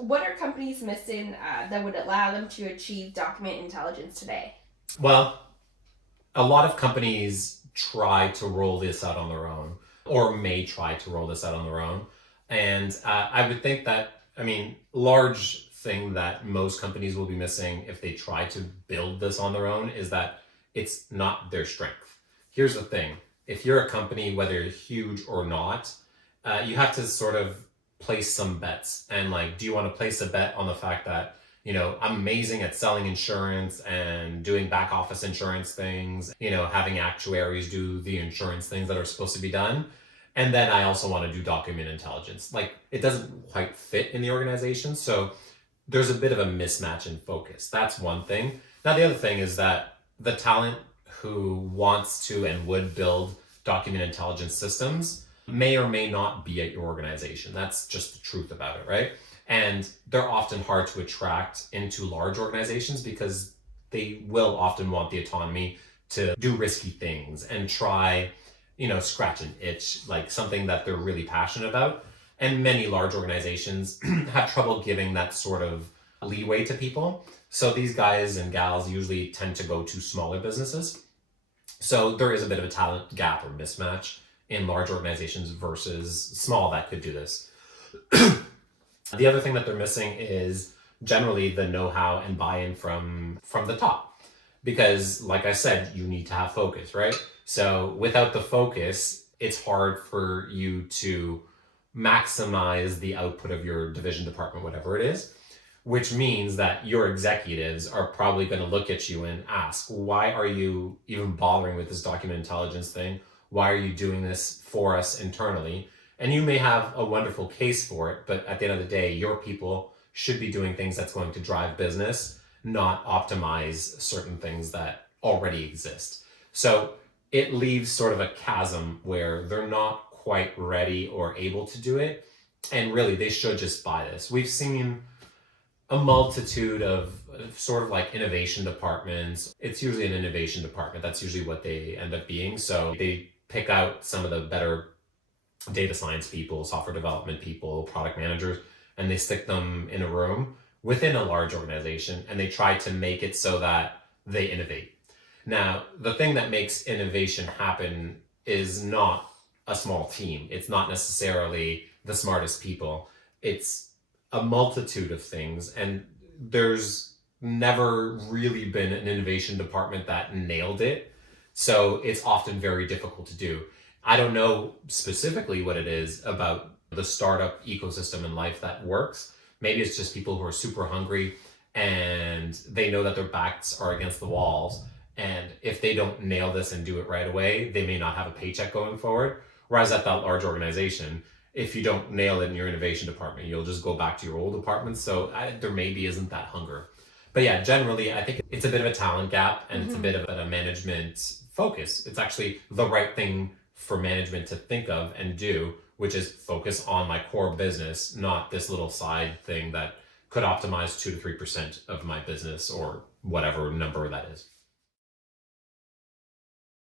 What are companies missing that would allow them to achieve document intelligence today? Well, a lot of companies try to roll this out on their own or may try to roll this out on their own. And I would think that, large thing that most companies will be missing if they try to build this on their own is that it's not their strength. Here's the thing. If you're a company, whether you're huge or not, you have to sort of place some bets. And like, do you want to place a bet on the fact that I'm amazing at selling insurance and doing back office insurance things, having actuaries do the insurance things that are supposed to be done. And then I also want to do document intelligence. Like it doesn't quite fit in the organization. So there's a bit of a mismatch in focus. That's one thing. Now, the other thing is that the talent who wants to and would build document intelligence systems may or may not be at your organization. That's just the truth about it, right? And they're often hard to attract into large organizations because they will often want the autonomy to do risky things and try, scratch an itch, like something that they're really passionate about. And many large organizations have trouble giving that sort of leeway to people. So these guys and gals usually tend to go to smaller businesses. So there is a bit of a talent gap or mismatch in large organizations versus small that could do this. The other thing that they're missing is generally the know-how and buy-in from the top. Because like I said, you need to have focus, right? So without the focus, it's hard for you to maximize the output of your division, department, whatever it is, which means that your executives are probably going to look at you and ask, why are you even bothering with this document intelligence thing? Why are you doing this for us internally? And you may have a wonderful case for it, but at the end of the day, your people should be doing things that's going to drive business, not optimize certain things that already exist. So it leaves sort of a chasm where they're not quite ready or able to do it. And really, they should just buy this. We've seen a multitude of sort of like innovation departments. It's usually an innovation department. That's usually what they end up being. So they pick out some of the better data science people, software development people, product managers, and they stick them in a room within a large organization and they try to make it so that they innovate. Now, the thing that makes innovation happen is not a small team. It's not necessarily the smartest people. It's a multitude of things. And there's never really been an innovation department that nailed it. So it's often very difficult to do. I don't know specifically what it is about the startup ecosystem in life that works. Maybe it's just people who are super hungry and they know that their backs are against the walls. And if they don't nail this and do it right away, they may not have a paycheck going forward. Whereas at that large organization, if you don't nail it in your innovation department, you'll just go back to your old department. So there maybe isn't that hunger. But yeah, generally, I think it's a bit of a talent gap and it's a bit of a management focus. It's actually the right thing for management to think of and do, which is focus on my core business, not this little side thing that could optimize 2 to 3% of my business or whatever number that is.